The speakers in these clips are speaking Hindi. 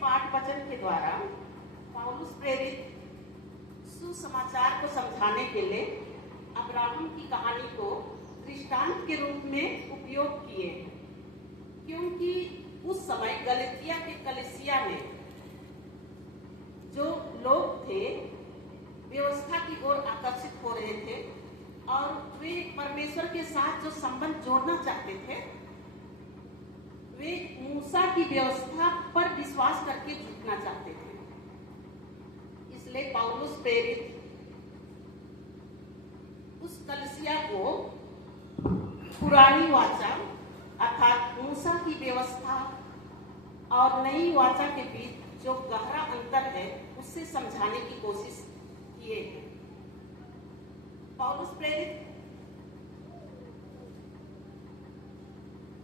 पाठ वचन के द्वारा पौलुस प्रेरित सुसमाचार को समझाने के लिए अब्राहम की कहानी को दृष्टांत के रूप में उपयोग किए, क्योंकि उस समय गलातिया के कलीसिया में जो लोग थे व्यवस्था की ओर आकर्षित हो रहे थे और वे परमेश्वर के साथ जो संबंध जोड़ना चाहते थे, वे मूसा की व्यवस्था पर विश्वास करके झुकना चाहते थे। इसलिए पौलुस प्रेरित उस कलीसिया को पुरानी वाचा अर्थात मूसा की व्यवस्था और नई वाचा के बीच जो गहरा अंतर है उससे समझाने की कोशिश किए हैं। पौलुस प्रेरित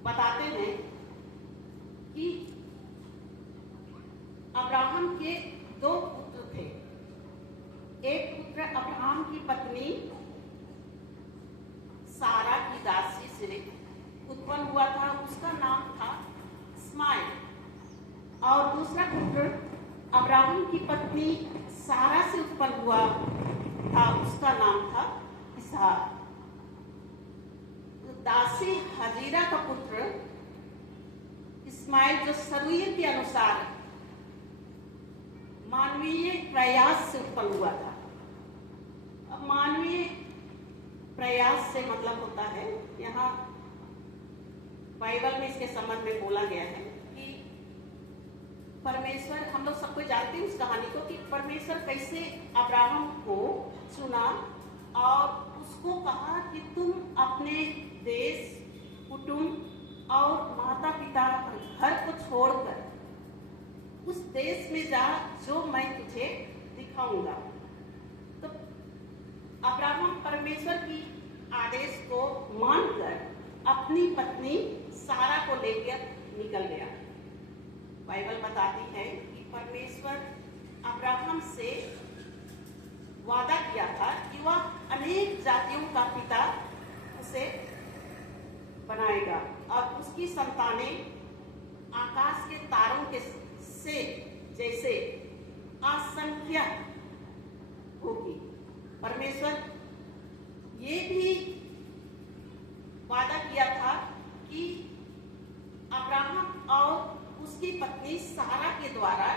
बताते हैं कि अब्राहम के दो पुत्र थे। एक पुत्र अब्राहम की पत्नी सारा की दासी से उत्पन्न हुआ था, उसका नाम था इस्माइल, और दूसरा पुत्र अब्राहम की पत्नी सारा से उत्पन्न हुआ था, उसका नाम था इसहाक। दासी हजीरा का पुत्र इस्माइल जो शरीर के अनुसार मानवीय प्रयास से उत्पन्न हुआ था। अब मानवीय प्रयास से मतलब होता है, यहाँ बाइबल में इसके संबंध में बोला गया है कि परमेश्वर, हम लोग सबको जानते हैं उस कहानी को कि परमेश्वर कैसे अब्राहम को चुना और उसको कहा कि तुम अपने देश, कुटुंब और माता पिता घर को छोड़कर उस देश में जा जो मैं तुझे दिखाऊंगा। तो अब्राहम परमेश्वर की आदेश को मानकर अपनी पत्नी सारा को लेकर निकल गया। बाइबल बताती है कि परमेश्वर अब्राहम से वादा किया था कि वह अनेक जातियों का पिता उसे बनाएगा और उसकी संतानें आकाश के तारों के से जैसे असंख्य होगी। परमेश्वर ये भी वादा किया था कि अब्राहम और उसकी पत्नी सारा के द्वारा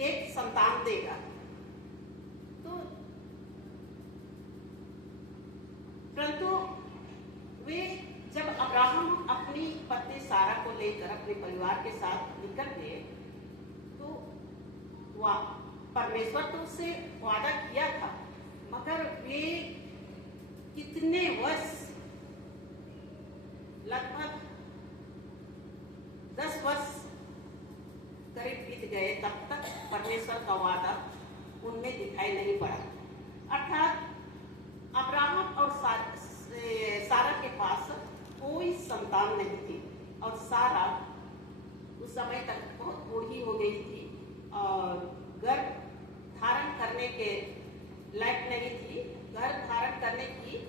एक संतान देगा। तो परंतु वे जब अब्राहम अपनी पत्नी सारा को लेकर अपने परिवार के साथ निकल गए, तो परमेश्वर तो उससे वादा किया था, मगर वे कितने वर्ष, लगभग 10 वर्ष करीब बीत गए, तब तक परमेश्वर का वादा उनमें दिखाई नहीं पड़ा। अर्थात अब्राहम और सारा के पास कोई संतान नहीं थी और सारा उस समय तक बहुत बूढ़ी हो गई थी और गर्भ धारण करने के लायक नहीं थी। गर्भ धारण करने की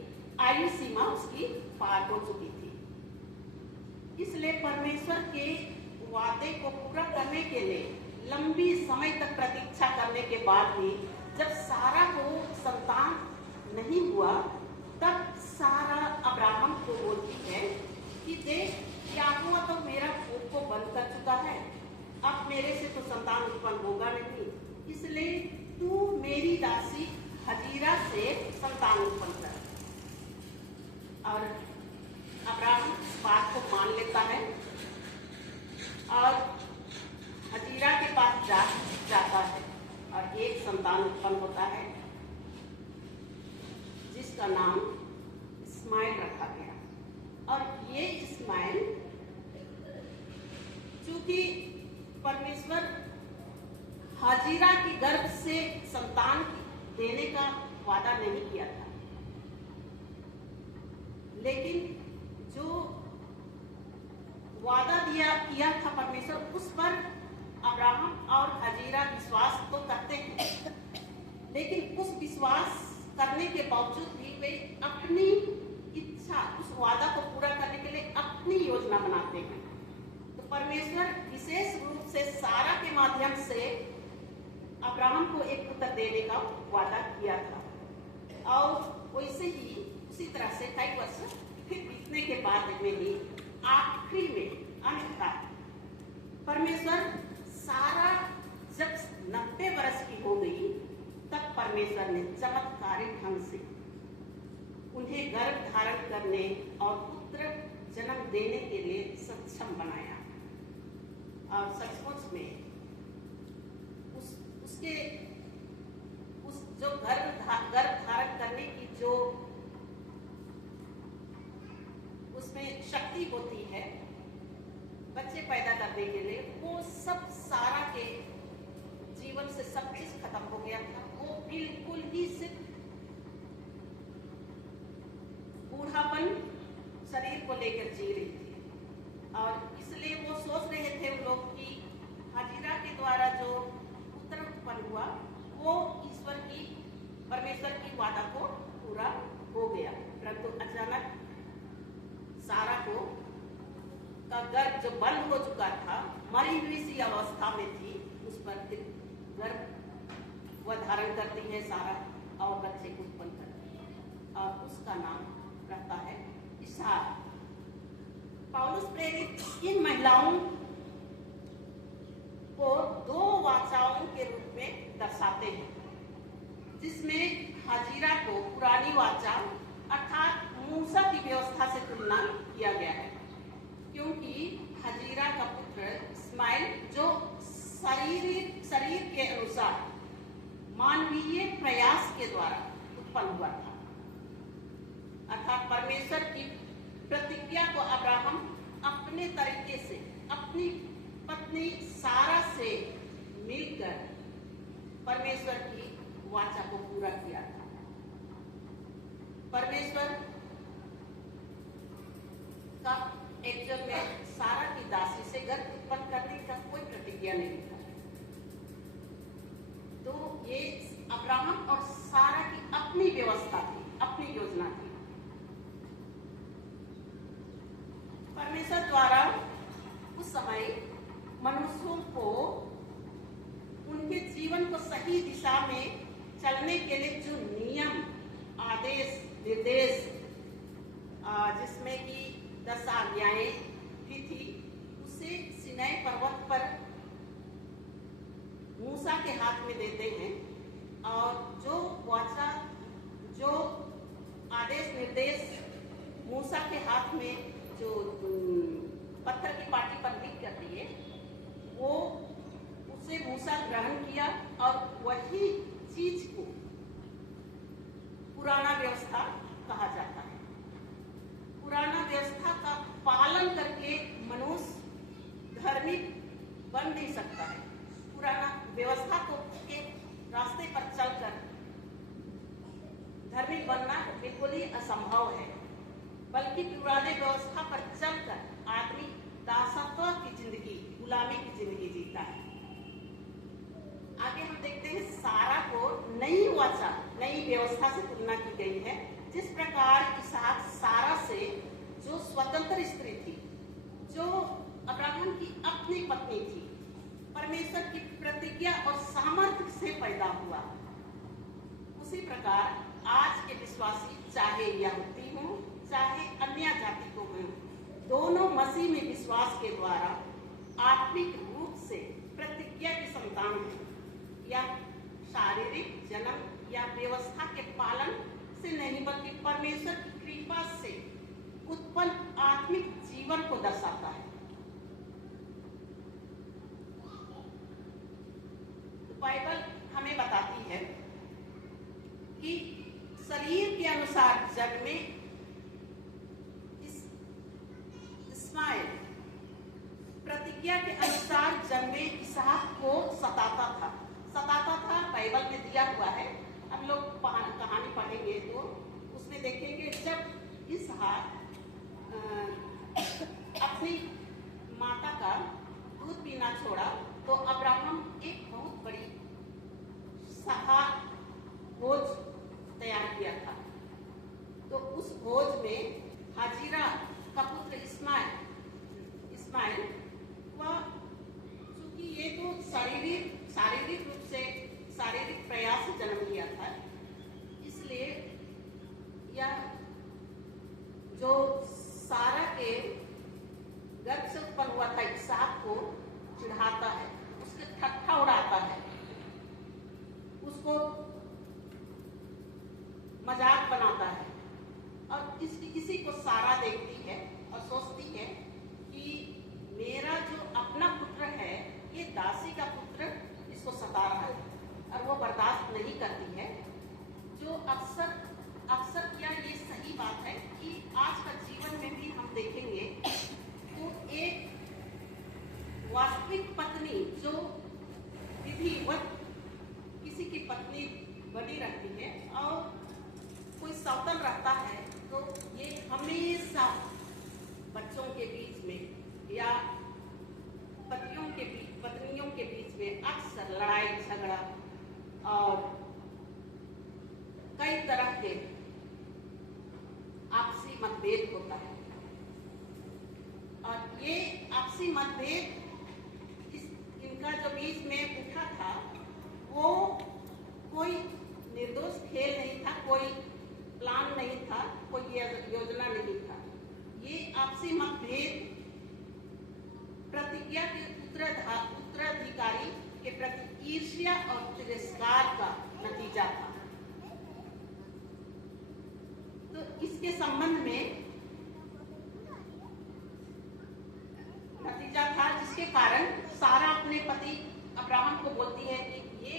आयु सीमा उसकी पार हो चुकी थी। इसलिए परमेश्वर के वादे को पूरा करने के लिए लंबी समय तक प्रतीक्षा करने के बाद भी जब सारा को संतान नहीं हुआ, तब सारा अब्राहम को बोलती है कि देख, क्या हुआ, तो मेरा कोख को बंद कर चुका है, अब मेरे से तो संतान उत्पन्न होगा नहीं, इसलिए तू मेरी दासी हजीरा से संतान उत्पन्न कर। और अब्राहम इस बात को मान लेता है और हजीरा के पास जाता है और एक संतान उत्पन्न होता है जिसका नाम इस्माइल रखा गया। और ये इस्माइल, चूंकि परमेश्वर हाजिरा के गर्भ से संतान देने का वादा नहीं किया था, लेकिन जो वादा किया था परमेश्वर, उस पर अब्राहम और हजीरा विश्वास तो करते हैं, लेकिन उस विश्वास करने के बावजूद भी वे अपनी इच्छा, उस वादा को पूरा करने के लिए अपनी योजना बनाते हैं। तो परमेश्वर विशेष रूप से सारा के माध्यम से अब्राहम को एक पुत्र देने का वादा किया था। और वैसे ही उसी तरह से कई वर्ष फिर बीतने के बाद में ही आखिरी में अंततः परमेश्वर सारा जब 90 वर्ष की हो गई तब परमेश्वर ने चमत्कारिक ढंग से उन्हें गर्भ धारण करने और पुत्र जन्म देने के लिए सक्षम बनाया। और सचमुच में उस जो गर्भ धारण करने की जो उसमें शक्ति होती है बच्चे पैदा करने के लिए, वो सब सारा के जीवन से सब चीज खत्म हो गया था। वो बिल्कुल ही सिर्फ बूढ़ापन शरीर को लेकर जी रही थी। और इसलिए वो सोच रहे थे उन लोग कि हाजिरा के द्वारा जो पुत्र उत्पन्न हुआ वो परमेश्वर की वादा को पूरा हो गया। परंतु अचानक सारा को का गर्भ जो बंद हो चुका था, मरी हुई सी अवस्था में थी, उस पर फिर गर्भ वह धारण करती है सारा और बच्चे को उत्पन्न करती है और उसका नाम रखता है इसहाक। पौलुस प्रेरित इन महिलाओं को दो वाचाओं के रूप में दर्शाते हैं, जिसमें हाजिरा को पुरानी वाचा अर्थात मूसा की व्यवस्था से तुलना किया गया है, क्योंकि हाजिरा का पुत्र इस्माइल जो शरीर के अनुसार मानवीय प्रयास के द्वारा उत्पन्न हुआ था, अर्थात परमेश्वर की प्रतिज्ञा को अब्राहम अपने तरीके से अपनी पत्नी सारा से मिलकर परमेश्वर की वाचा को पूरा किया था। परमेश्वर का एक्चुअल में सारा की दासी से गर्भ उत्पन्न करने का कोई प्रतिज्ञा नहीं था। तो ये अब्राहम और सारा की अपनी व्यवस्था थी, अपनी योजना थी। परमेश्वर द्वारा उस समय मनुष्यों को उनके जीवन को सही दिशा में चलने के लिए जो नियम, आदेश, निर्देश, जिसमें कि 10 आज्ञाएं भी थी, उसे सिनाई पर्वत पर मूसा के हाथ में देते हैं। और जो वाचा, जो आदेश निर्देश मूसा के हाथ में जो पत्थर की पाटी पर लिख करती है, वो उसे मूसा ग्रहण किया और वही चीज को पुराना व्यवस्था कहा जाता है। पुराना व्यवस्था का पालन करके मनुष्य धार्मिक बन नहीं सकता है। पुराना व्यवस्था को के रास्ते पर चलकर धार्मिक बनना बिल्कुल ही असंभव है, बल्कि पुराने व्यवस्था पर चलकर आदमी दासत्व की जिंदगी, गुलामी की जिंदगी जीता है। आगे हम देखते हैं सारा को नई वाचा, नई व्यवस्था से तुलना की गई है। जिस प्रकार इसहाक सारा से जो स्वतंत्र स्त्री थी, जो अब्राहम की अपनी पत्नी थी, परमेश्वर की प्रतिज्ञा और सामर्थ्य से पैदा हुआ, उसी प्रकार आज के विश्वासी चाहे यहूदी हो चाहे अन्य जाति को हो, दोनों मसीह में विश्वास के द्वारा आत्मिक रूप से प्रतिज्ञा की संतान है, या शारीरिक जन्म या व्यवस्था के पालन से नहीं, बल्कि परमेश्वर की कृपा से उत्पन्न आत्मिक जीवन को दर्शाता है। तो बाइबल हमें बताती है कि शरीर के अनुसार जन्मे इस्माइल प्रतिज्ञा के अनुसार जन्मे इसहाक को सताता था। बाइबल में दिया हुआ है। हम लोग कहानी पढ़ेंगे तो उसमें देखेंगे जब इसहाक अपनी माता का दूध पीना छोड़ा तो अब्राहम एक बहुत बड़ी सभा भोज तैयार किया था। तो उस भोज में हाजिरा का पुत्र इस्माइल शारीरिक रूप से शारीरिक प्रयास से जन्म लिया था, इसलिए यह जो सारा के गर्भ से उत्पन्न हुआ था इसहाक को चिढ़ाता है, उसके ठट्ठा उड़ाता है, उसको मजाक बनाता है। और किसी को सारा देखती है और सोचती है कि मेरा जो अपना पुत्र है ये दासी का पुत्र इसको सता रहा है, और वो बर्दाश्त नहीं करती है। जो अक्सर क्या ये सही बात है कि आज का जीवन में भी हम देखेंगे तो एक वास्तविक पत्नी जो विधिवत किसी की पत्नी बनी रहती है और कोई सौतन रहता है, तो ये हमेशा बच्चों के बीच में या पत्नियों के बीच में अक्सर लड़ाई झगड़ा और कई तरह के आपसी मतभेद होता है। और ये आपसी मतभेद इनका जो बीच में उठा था वो कोई निर्दोष खेल नहीं था, कोई प्लान नहीं था, कोई योजना नहीं था। ये आपसी मतभेद प्रतिज्ञा के उत्तराधिकारी के प्रति ईर्ष्या और तिरस्कार का नतीजा था। तो इसके संबंध में नतीजा था जिसके कारण सारा अपने पति अब्राहम को बोलती है कि ये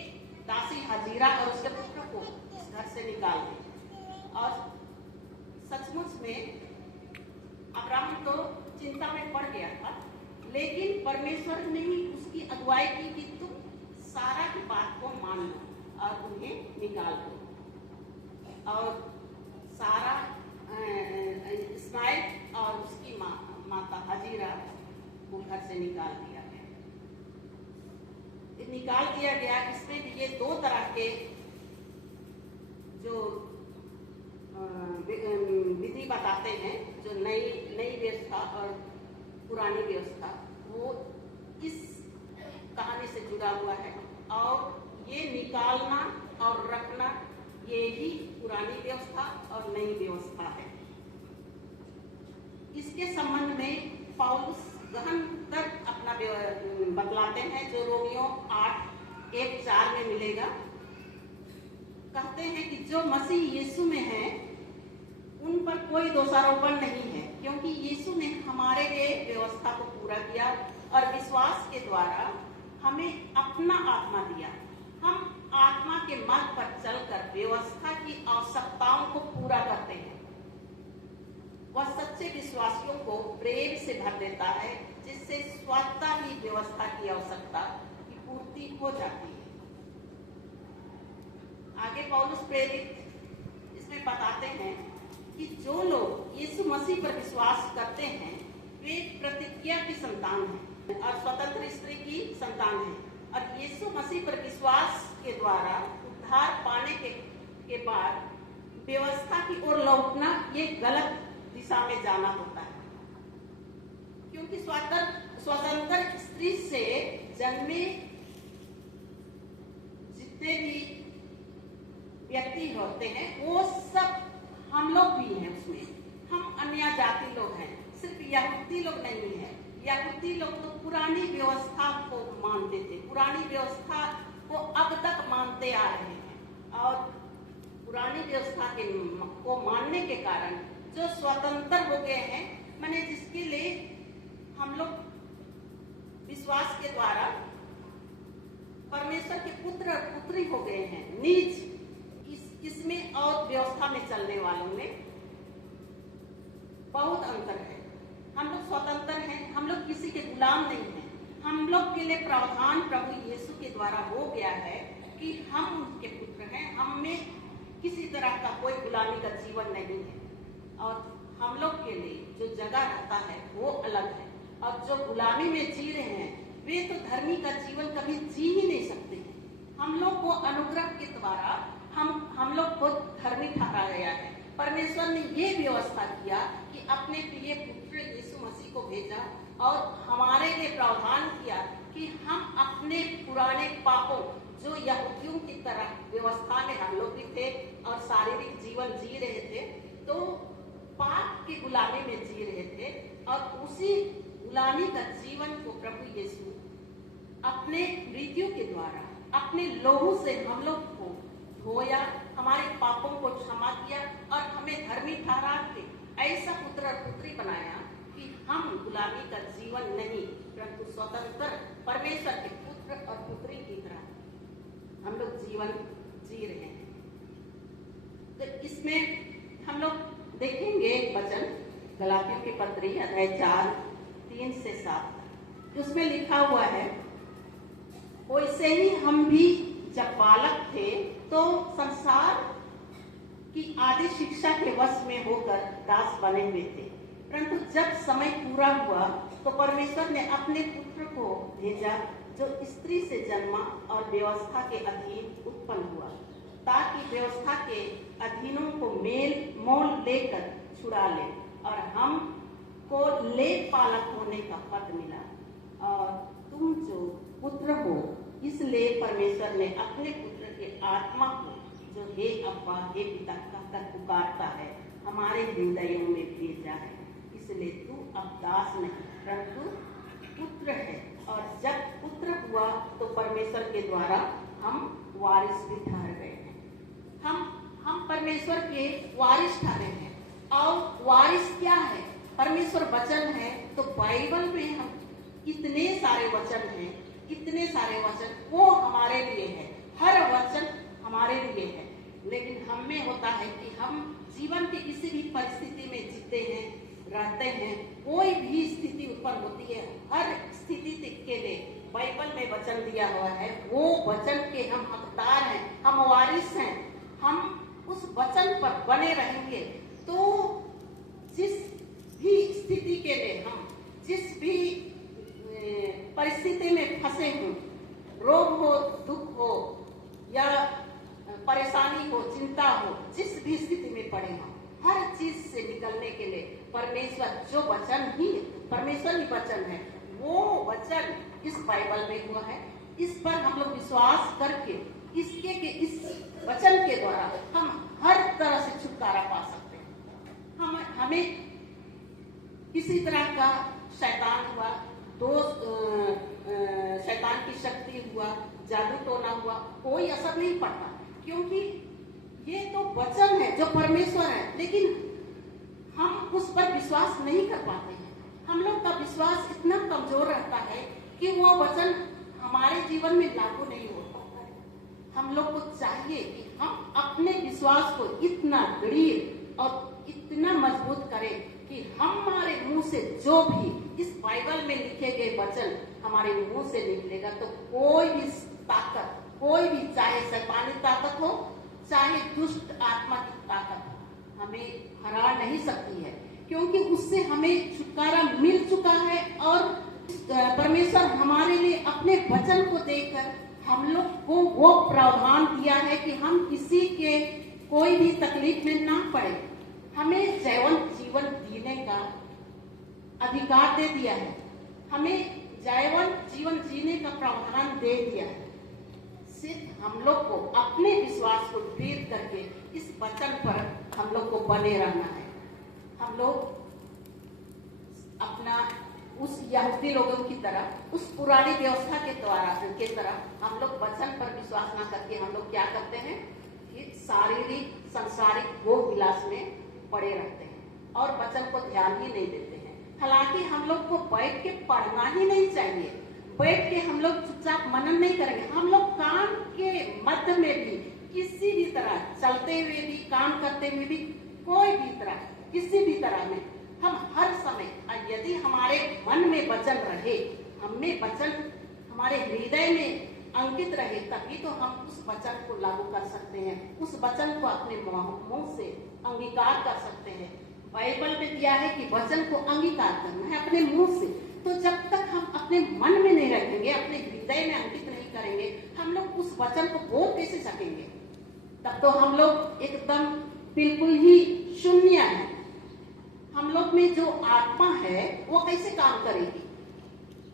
दासी हाजिरा और उसके पुत्र को इस घर से निकाल दे। और सचमुच में अब्राहम तो चिंता में पड़ गया था, लेकिन परमेश्वर ने ही उसकी अगुवाई की कि तुम सारा की बात को मान लो और उन्हें निकाल दो। और सारा इस्माइल और उसकी माता हाजिरा को घर से निकाल दिया गया। इसमें भी ये दो तरह के जो विधि बताते हैं, जो नई व्यवस्था और पुरानी व्यवस्था, वो इस कहानी से जुड़ा हुआ है। और ये निकालना और रखना ये ही पुरानी व्यवस्था और नई व्यवस्था है। इसके संबंध में पौलुस गहनतर अपना बतलाते हैं, जो रोमियो 8:1-4 में मिलेगा। कहते हैं कि जो मसीह यीशु में है उन पर कोई दोषारोपण नहीं है, क्योंकि यीशु ने हमारे लिए व्यवस्था को पूरा किया और विश्वास के द्वारा हमें अपना आत्मा दिया। हम आत्मा के मार्ग पर चलकर व्यवस्था की आवश्यकताओं को पूरा करते हैं। वह सच्चे विश्वासियों को प्रेम से भर देता है, जिससे स्वतः ही व्यवस्था की आवश्यकता की पूर्ति हो जाती है। आगे पौलुस प्रेरित इसमें बताते हैं कि जो लोग यीशु मसीह पर विश्वास करते हैं वे प्रतिज्ञा की संतान हैं और स्वतंत्र स्त्री की संतान हैं। और यीशु मसीह पर विश्वास के द्वारा उद्धार पाने के बाद व्यवस्था की ओर लौटना ये गलत दिशा में जाना होता है, क्योंकि स्वतंत्र स्त्री से जन्मे जितने भी व्यक्ति होते हैं वो सब हम लोग भी हैं उसमें। हम अन्य जाति लोग हैं, सिर्फ यहूदी लोग नहीं है। यहूदी लोग तो पुरानी व्यवस्था को मानते थे, पुरानी व्यवस्था को अब तक मानते आ रहे हैं। और पुरानी व्यवस्था को मानने के कारण जो स्वतंत्र हो गए हैं, माने जिसके लिए हम लोग विश्वास के द्वारा परमेश्वर के पुत्र और पुत्री हो गए हैं, नीच इसमें और व्यवस्था में चलने वालों में बहुत अंतर है। हम लोग स्वतंत्र हैं, हम लोग किसी के गुलाम नहीं हैं। हम लोग के लिए प्रावधान प्रभु यीशु के द्वारा हो गया है कि हम उनके पुत्र हैं, हम में किसी तरह का कोई गुलामी का जीवन नहीं है। और हम लोग के लिए जो जगह रहता है वो अलग है, और जो गुलामी में जी रहे हैं वे तो धर्मी का जीवन कभी जी ही नहीं सकते। हम लोग को अनुग्रह के द्वारा हम लोग को धर्मी ठहराया गया है। परमेश्वर ने ये व्यवस्था किया कि अपने प्रिय पुत्र यीशु मसीह को भेजा और हमारे लिए प्रावधान किया कि हम अपने पुराने पापों, जो यहूदियों की तरह व्यवस्था में हम लोग भी थे और शारीरिक जीवन जी रहे थे, तो पाप की गुलामी में जी रहे थे, और उसी गुलामी का जीवन को प्रभु यीशु अपने मृत्यु के द्वारा, अपने लोहू से हम लोग को धोया, हमारे पापों को क्षमा किया और हमें धर्मी ठहरा के ऐसा पुत्र और पुत्री बनाया कि हम गुलामी का जीवन नहीं, परंतु स्वतंत्र परमेश्वर के पुत्र और पुत्री की तरह हम लोग जीवन जी रहे हैं। तो इसमें हम लोग देखेंगे वचन गलातियों की पत्री अध्याय 4 3 से 7, उसमें लिखा हुआ है, वैसे ही हम भी जब बालक थे तो संसार की आदि शिक्षा के वश में होकर दास बने हुए थे, परंतु जब समय पूरा हुआ तो परमेश्वर ने अपने पुत्र को भेजा, जो स्त्री से जन्मा और व्यवस्था के अधीन उत्पन्न हुआ, ताकि व्यवस्था के अधीनों को मोल लेकर छुड़ा ले, और हम को ले पालक होने का पद मिला। और तुम जो पुत्र हो, इसलिए परमेश्वर ने अपने पुत्र के आत्मा को, जो हे अब्बा हे पिता कहकर पुकारता है, हमारे हृदयों में भेजा है। इसलिए तू अब दास नहीं परंतु पुत्र है, और जब पुत्र हुआ तो परमेश्वर के द्वारा हम वारिस भी ठहर गए हैं। हम परमेश्वर के वारिस ठहरे हैं। और वारिस क्या है? परमेश्वर वचन है। तो बाइबल में हम इतने सारे वचन हैं, इतने सारे वचन वो हमारे लिए है, हर वचन हमारे लिए है। लेकिन हम में होता है कि हम जीवन की किसी भी परिस्थिति में जीते हैं, रहते हैं, कोई भी स्थिति उत्पन्न होती है, हर स्थिति के लिए बाइबल में वचन दिया हुआ है, वो वचन के हम हकदार हैं, हम वारिस हैं। हम उस वचन पर बने रहेंगे तो जिस भी स्थिति के लिए हम जिस भी परिस्थिति में फंसे हों, रोग हो, दुख हो या परेशानी हो, चिंता हो, जिस भी स्थिति में पड़े हों, हर चीज से निकलने के लिए परमेश्वर जो वचन ही परमेश्वर ही वचन है, वो वचन इस बाइबल में हुआ है। इस पर हम लोग विश्वास करके इस वचन के द्वारा हम हर तरह से छुटकारा पा सकते हैं। हमें किसी तरह का शैतान हुआ, शैतान की शक्ति हुआ, जादू टोना हुआ, कोई असर नहीं पड़ता, क्योंकि ये तो वचन है जो परमेश्वर है। लेकिन हम उस पर विश्वास नहीं कर पाते हैं। हम लोग का विश्वास इतना कमजोर रहता है कि वो वचन हमारे जीवन में लागू नहीं हो पाता है। हम लोग को चाहिए कि हम अपने विश्वास को इतना दृढ़ और इतना मजबूत करें कि हमारे मुंह से जो भी इस बाइबल में लिखे गए वचन हमारे मुंह से निकलेगा, तो कोई भी ताकत, कोई भी, चाहे शैतानी ताकत हो, चाहे दुष्ट आत्मा की ताकत हो, हमें हरा नहीं सकती है, क्योंकि उससे हमें छुटकारा मिल चुका है। और परमेश्वर हमारे लिए अपने वचन को देकर हम लोग को वो प्रावधान दिया है कि हम किसी के कोई भी तकलीफ में ना पड़े। हमें जीवन जीने का अधिकार दे दिया है, हमें जीवन जीने का प्रावधान दे दिया है। सिर्फ हम लोग को अपने विश्वास को दृढ़ करके इस वचन पर हम लोग को बने रहना है। हम लोग अपना उस यहूदी लोगों की तरह, उस पुरानी व्यवस्था के तरह हम लोग वचन पर विश्वास ना करके हम लोग क्या करते हैं कि शारीरिक संसारिक भोग विलास में पड़े रहते हैं और वचन को ध्यान ही नहीं देते हैं। हालांकि हम लोग को बैठ के पढ़ना ही नहीं चाहिए, बैठ के हम लोग चुपचाप मनन नहीं करेंगे। हम लोग काम के मध्य में भी किसी भी तरह, चलते हुए भी, काम करते हुए भी, कोई भी तरह, किसी भी तरह में हम हर समय, यदि हमारे मन में वचन रहे, हमें वचन हमारे हृदय में अंकित रहे, तभी तो हम उस वचन को लागू कर सकते हैं, उस वचन को अपने मुंह से अंगीकार कर सकते हैं। बाइबल में दिया है कि वचन को अंगीकार करना है अपने मुंह से। तो जब तक हम अपने मन में नहीं रखेंगे, अपने हृदय में अंकित नहीं करेंगे, हम लोग उस वचन को बोल कैसे सकेंगे? तब तो हम लोग एकदम बिल्कुल ही शून्य है। हम लोग में जो आत्मा है वो कैसे काम करेगी?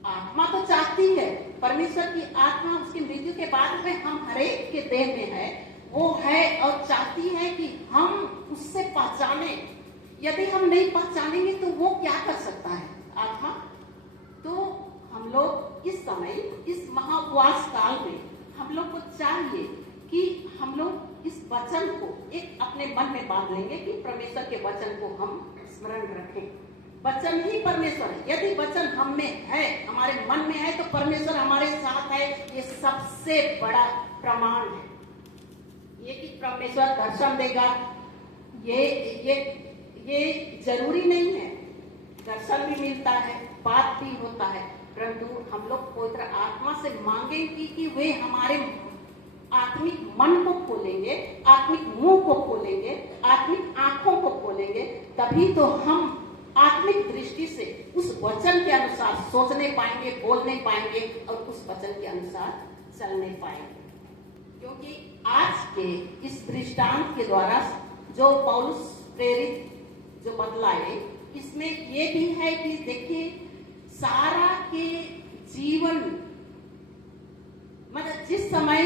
आत्मा तो चाहती है परमेश्वर की आत्मा उसकी मृत्यु के बाद में हम हरेक के देह में है, वो है और चाहती है कि हम उससे पहचाने। यदि हम नहीं पहचानेंगे तो वो क्या कर सकता है आत्मा? तो हम लोग इस समय, इस महाउपवास काल में हम लोग को चाहिए कि हम लोग इस वचन को एक अपने मन में बांध लेंगे कि परमेश्वर के वचन को हम स्मरण रखें। वचन ही परमेश्वर है। यदि वचन हम में है, हमारे मन में है, तो परमेश्वर हमारे साथ है। ये सबसे बड़ा प्रमाण है। ये कि परमेश्वर दर्शन देगा, ये जरूरी नहीं है। दर्शन भी मिलता है, बात भी होता है, परंतु हम लोग पवित्र आत्मा से मांगेंगे कि वे हमारे आत्मिक मन को खोलेंगे, आत्मिक मुंह को खोलेंगे, आत्मिक आंखों को खोलेंगे, तभी तो हम आत्मिक दृष्टि से उस वचन के अनुसार सोचने पाएंगे, बोलने पाएंगे और उस वचन के अनुसार चलने पाएंगे। क्योंकि आज के इस दृष्टांत के द्वारा जो पौलुस प्रेरित जो बतलाए, इसमें ये भी है कि देखिए सारा के जीवन, मतलब जिस समय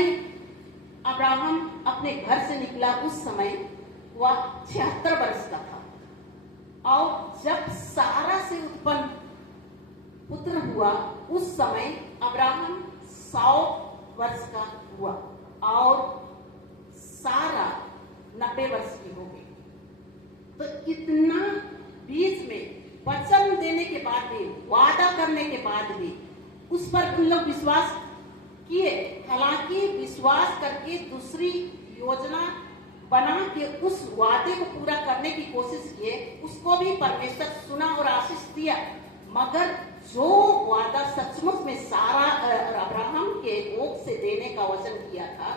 अब्राहम अपने घर से निकला उस समय वह 76 वर्ष का था, और जब सारा से उत्पन्न पुत्र हुआ उस समय अब्राहम 100 वर्ष का हुआ और सारा 90 वर्ष की हो गई। तो इतना बीच में वचन देने के बाद भी, वादा करने के बाद भी उस पर उन लोग विश्वास किए। हालांकि विश्वास करके दूसरी योजना बना के उस वादे को पूरा करने की कोशिश किए, उसको भी परमेश्वर सुना और आशीष दिया। मगर जो वादा सचमुच में सारा और अब्राहम के कोख से देने का वचन किया था,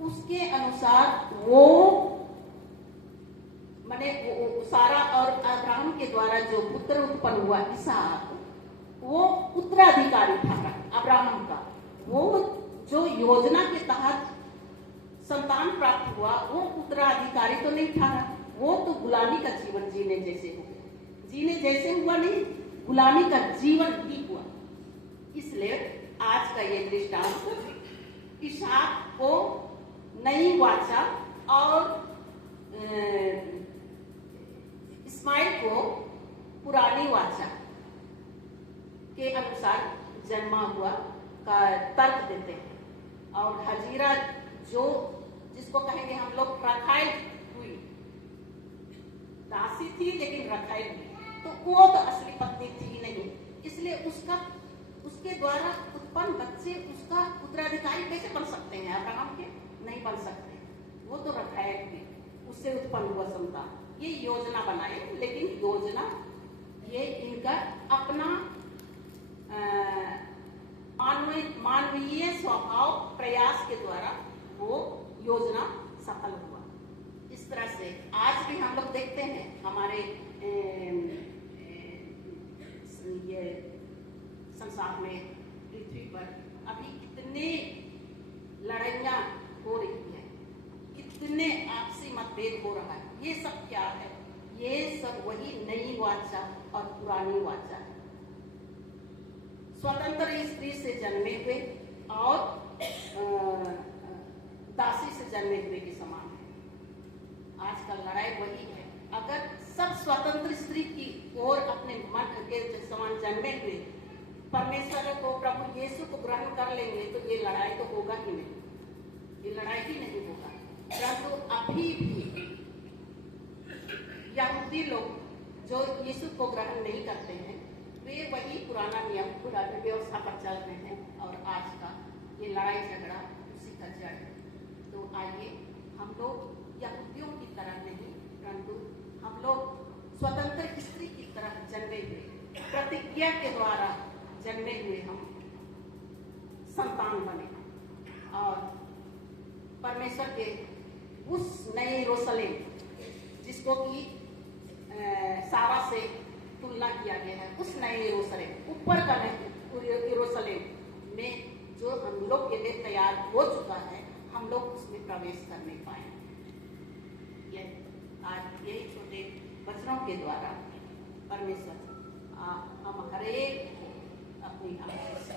उसके अनुसार वो माने सारा और अब्राहम के द्वारा जो पुत्र उत्पन्न हुआ इसहाक, वो उत्तराधिकारी था अब्राहम का। वो जो योजना के तहत संतान प्राप्त हुआ वो उत्तराधिकारी तो नहीं था, वो तो गुलामी का जीवन जीने जैसे हो गया। जीने जैसे हुआ नहीं, गुलामी का जीवन ही हुआ। इसलिए आज का ये दृष्टांत इसहाक को नई वाचा और इस्माइल को पुरानी वाचा के अनुसार जन्मा हुआ का तर्क देते हैं। और हजीरा जो जिसको कहेंगे हम लोग रखाइल हुई, दासी थी लेकिन रखाइल हुई, तो वो तो असली पत्नी थी नहीं, इसलिए उसके द्वारा उत्पन्न बच्चे उसका उत्तराधिकारी कैसे बन सकते हैं? अब्राहम के नहीं बन सकते। वो तो रखाइल हुई, उससे उत्पन्न हुआ संतान। ये योजना बनाए, लेकिन योजना ये इनका अपना मानवीय स्वभाव प्रयास के द्वारा वो योजना सफल हुआ। इस तरह से आज भी हम लोग देखते हैं हमारे ये संसार में, पृथ्वी पर अभी कितने लड़ाइयाँ हो रही है, कितने आपसी मतभेद हो रहा है। ये सब क्या है? ये सब वही नई वाचा और पुरानी वाचा है। स्वतंत्र स्त्री से जन्मे हुए और दासी से जन्मे हुए के समान है। आज का लड़ाई वही है। अगर सब स्वतंत्र स्त्री की ओर अपने मन के समान जन्मे हुए परमेश्वर को, प्रभु यीशु को ग्रहण कर लेंगे तो ये लड़ाई तो होगा ही नहीं, ये लड़ाई ही नहीं होगा। परंतु अभी भी यहूदी लोग जो यीशु को ग्रहण नहीं करते हैं, वे वही पुराना नियम, पुरानी व्यवस्था पर चल रहे हैं और आज का ये लड़ाई झगड़ा उसी का जड़ है। तो आइए हम लोग यहूदियों की तरह नहीं, परंतु हम लोग स्वतंत्र स्त्री की तरह जन्मे हुए, प्रतिज्ञा के द्वारा जन्मे हुए हम संतान बने और परमेश्वर के उस नए यरूशलेम जिसको कि सारा से तुलना किया गया है, उस नए यरूशलेम, ऊपर का यरूशलेम में जो हम लोग के लिए तैयार हो चुका है, हम लोग उसमें प्रवेश कर नहीं पाए। आज यही छोटे वचनों के द्वारा परमेश्वर हम हरेक अपनी आशीष